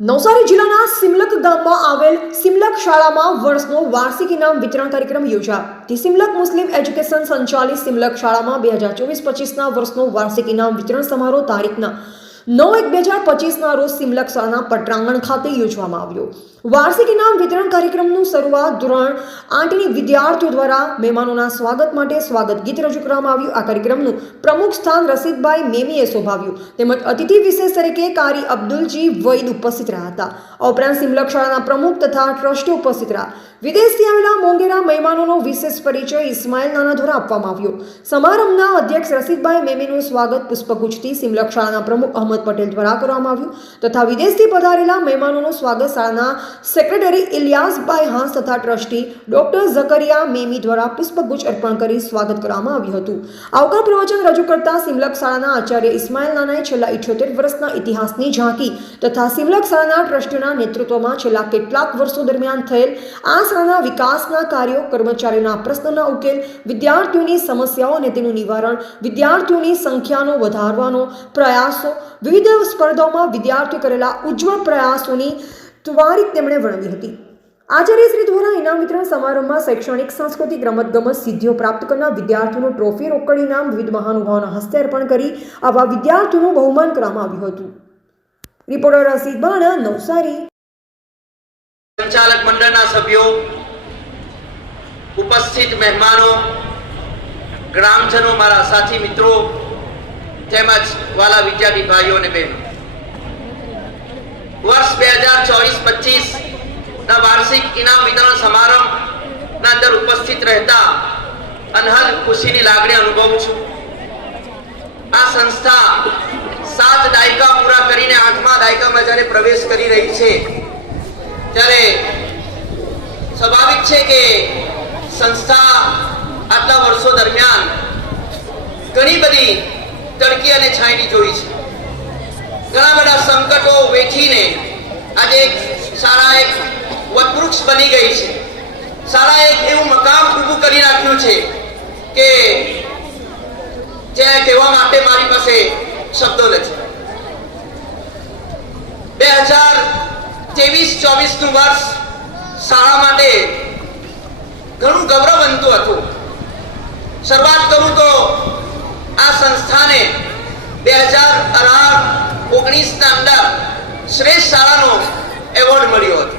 નવસારી જિલ્લાના સિમલક ગામમાં આવેલ સિમલક શાળામાં વર્ષનો વાર્ષિક ઇનામ વિતરણ કાર્યક્રમ યોજાયો. સિમલક મુસ્લિમ એજ્યુકેશન સંચાલિત સિમલક શાળામાં બે હજાર ચોવીસ પચીસના વર્ષનો વાર્ષિક ઇનામ વિતરણ સમારોહ તારીખના નવ એક બે હજાર પચીસના રોજ સિમલક શાળાના પટાંગણ ખાતે યોજવામાં આવ્યો. વાર્ષિક ઇનામ વિતરણ કાર્યક્રમનું શરૂઆત ધોરણ આઠની વિદ્યાર્થીઓ દ્વારા મહેમાનોના સ્વાગત માટે સ્વાગત ગીત રજૂ કરવામાં આવ્યું. આ કાર્યક્રમનું પ્રમુખ સ્થાન રસીદભાઈ મેમીએ શોભાવ્યું. તેમજ અતિથિ વિશેષ તરીકે કારી અબ્દુલજી વૈદ ઉપસ્થિત રહ્યા હતા. આ ઉપરાંત સિમલક શાળાના પ્રમુખ તથા ટ્રસ્ટી ઉપસ્થિત રહ્યા. વિદેશથી આવેલા મોંઘેરા મહેમાનોનો વિશેષ પરિચય ઇસ્માઇલ નાના દ્વારા આપવામાં આવ્યો. સમારંભના અધ્યક્ષ રસીદભાઈ મેમીનું સ્વાગત પુષ્પગુચ્છથી સિમલક શાળાના પ્રમુખ અહમદ પટેલ દ્વારા કરવામાં આવ્યું તથા વિદેશથી પધારેલા મહેમાનોનું સ્વાગત શાળાના સેક્રેટરી ઇલિયાસભાઈ હાંસ તથા ટ્રસ્ટી ડોક્ટર ઝકરિયા મેમી દ્વારા પુષ્પગુચ્છ અર્પણ કરી સ્વાગત કરવામાં આવ્યું હતું. આવકાર પ્રવચન રજૂ કરતા સિમલક શાળાના આચાર્ય ઇસ્માઇલ નાનાએ છેલ્લા ઇઠ્યોતેર વર્ષના ઇતિહાસની ઝાંકી તથા સિમલક શાળાના ટ્રસ્ટીના નેતૃત્વમાં છેલ્લા કેટલાક વર્ષો દરમિયાન થયેલ આ શાળાના વિકાસના કાર્યો, કર્મચારીઓના પ્રશ્નોના ઉકેલ, વિદ્યાર્થીઓની સમસ્યાઓ અને તેનું નિવારણ, વિદ્યાર્થીઓની સંખ્યાનો વધારવાનો પ્રયાસો, વિવિધ સ્પર્ધાઓમાં વિદ્યાર્થીઓ કરેલા ઉજ્જવળ પ્રયાસોની ત્વરિત તેમણે વર્ણવી હતી. આચાર્ય શ્રી દ્વારા ઇનામ વિતરણ સમારંભમાં શૈક્ષણિક, સાંસ્કૃતિક રમતગમત સિદ્ધિઓ પ્રાપ્ત કરનાર વિદ્યાર્થીઓનું ટ્રોફી રોકડ ઇનામ, વિવિધ મહાનુભાવોના હસ્તે અર્પણ કરી આવા વિદ્યાર્થીઓનું બહુમાન કરવામાં આવ્યું હતું. રિપોર્ટર રસીદ બાણા, નવસારી. સંચાલક મંડળના સભ્યો, ઉપસ્થિત મહેમાનો, ગ્રામજનો, મારા સાથી મિત્રો, તેમજ વાલા વિદ્યાર્થી ભાઈઓ અને બહેનો. વર્ષ બે હજાર ચોવીસ પચીસ ના વાર્ષિક ઇનામ વિતરણ સમારંભ ના અંદર ઉપસ્થિત રહેતા અનહદ ખુશીની લાગણી અનુભવું છું. આ સંસ્થા સાત દાયકા પૂરા કરીને આઠમા દાયકામાં જ્યારે પ્રવેશ કરી રહી છે ત્યારે સ્વાભાવિક છે કે સંસ્થા આટલા વર્ષો દરમિયાન ઘણી બધી તડકી અને છાંયડી જોઈ છે. ઘણા બધા સંકટો વેઠીને આજે એક શાળા એક વટવૃક્ષ બની ગઈ છે. શાળા એક એવું મકામ ઊભું કરી નાખ્યું છે કે જે કહેવા માટે મારી પાસે શબ્દો નથી. બે હજાર ત્રેવીસ ચોવીસનું વર્ષ શાળા માટે ઘણું ગૌરવવંતું હતું. શરૂઆત કરું તો આ સંસ્થાને બે હજાર અઢાર ઓગણીસ ના અંદર શ્રેષ્ઠ શાળાનો એવોર્ડ મળ્યો હતો.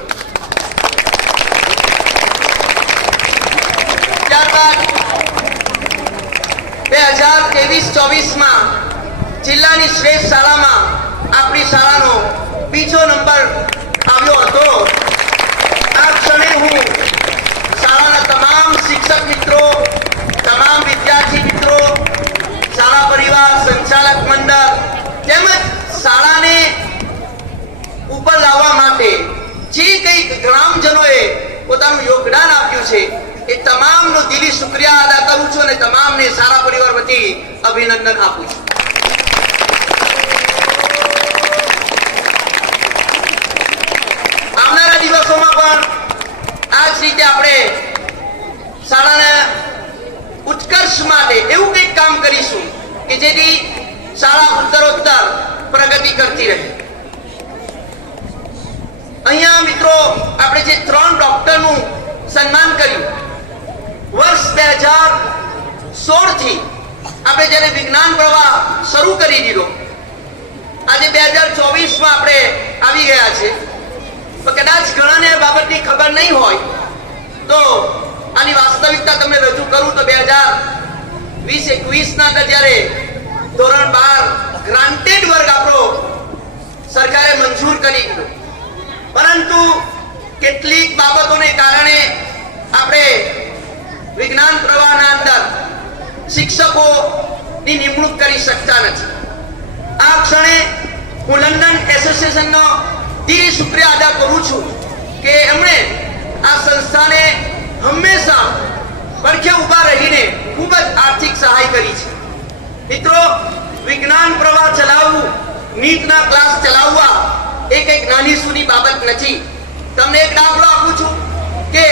ત્યારબાદ બે હજાર ત્રેવીસ, ચોવીસમાં જિલ્લાની શ્રેષ્ઠ શાળામાં આપણી શાળાનો બીજો નંબર આવ્યો હતો. આ ક્ષણે હું શાળાના તમામ શિક્ષક મિત્રો, તમામ વિદ્યાર્થી મિત્રો, શાળા પરિવાર, સંચાલક મંડળ તેમજ શાળાને ઉપર લાવવા માટે જે કંઈક ગ્રામજનોએ પોતાનું યોગદાન આપ્યું છે, એ તમામનો દિલી શુક્રિયા અદા કરું છું અને તમામને શાળા પરિવાર વતી અભિનંદન આપું છું આવનારા દિવસોમાં પણ આ જ રીતે આપણે શાળાના ઉત્કર્ષ માટે એવું કંઈક કામ કરીશું કે જેથી શાળા ઉત્તરોત્તર પ્રગતિ કરતી રહે. અહીંયા મિત્રો આપણે જે ત્રણ ડોક્ટરનું સન્માન કર્યું. વર્ષ બે હજાર સોળથી આપણે જ્યારે વિજ્ઞાન પ્રવાહ શરૂ કરી દીધો. આજે બે હજાર ચોવીસમાં આપણે આવી ગયા છે. કદાચ ઘણાને બાબતની ખબર નહીં હોય તો આની વાસ્તવિકતા તમને રજૂ કરું તો બે હજાર વીસ એકવીસ ના અંદર જ્યારે ધોરણ બાર ગ્રાન્ટેડ વર્ગ આપણો સરકારે મંજૂર કરી દીધો. પરંતુ કેટલીક બાબતોને કારણે આપણે વિજ્ઞાન પ્રવાહના અંદર શિક્ષકોની નિમણૂક કરી શકતા નથી. આ ક્ષણે હું લંડન એસોસિએશનનો દિલી શુક્રિયા અદા કરું છું કે એમણે આ સંસ્થાને હંમેશા પડખે ઊભા રહીને ખૂબ જ આર્થિક સહાય કરી છે. મિત્રો, વિજ્ઞાન પ્રવાહ ચલાવવું, નીટના ક્લાસ ચલાવવા એક એક નાની સુની બાબત નથી. તમને એક દાખલો આપું છું કે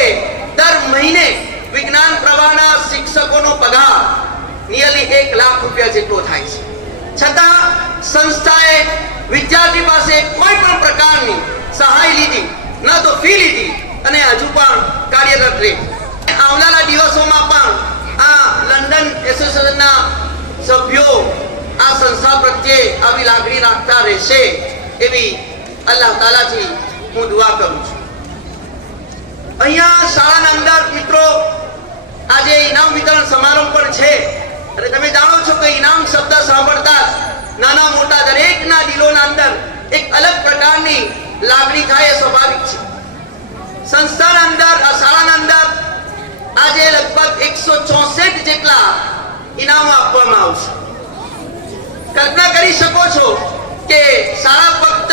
દર મહિને વિજ્ઞાન પ્રવાહના શિક્ષકોનો પગાર નિયરલી એક લાખ રૂપિયા જેટલો થાય છે. છતાં સંસ્થાએ વિદ્યાર્થી પાસે કોઈ પણ પ્રકારની સહાય લીધી, ન તો ફી લીધી અને હજુ પણ કાર્યરત રહે. આવનારા દિવસોમાં પણ આ લંડન એસોસિએશનના સભ્યો આ સંસ્થા પ્રત્યે આવી લાગણી રાખતા રહેશે એવી અલ્લાહ તાલાથી હું દુઆ કરું છું. અહીંયા શાળાના અંદર મિત્રો આજે ઇનામ વિતરણ સમારોહ પણ છે. અને તમે જાણો છો કે ઇનામ શબ્દ સાંભળતા નાના મોટા દરેકના દિલોના અંદર એક અલગ પ્રકારની લાગણી થાય એ સ્વાભાવિક છે. સંસ્થાના અંદર શાળાના અંદર આજે લગભગ એકસો ચોસઠ જેટલા ઇનામો આપવામાં આવશે. કલ્પના કરી શકો છો કે શાળા ફક્ત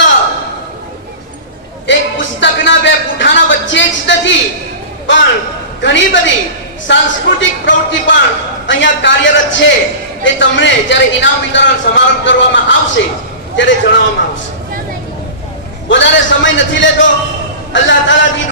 એક પુસ્તકના બે પૂઠાના વચ્ચે જ નથી, પણ ઘણી બધી સાંસ્કૃતિક પ્રવૃત્તિ પણ અહીંયા કાર્યરત છે. એ તમને જ્યારે ઇનામ વિતરણ સમારંભ કરવામાં આવશે, ત્યારે જણાવવામાં આવશે. વધારે સમય નથી લેતો. અલ્લાહ તાલાથી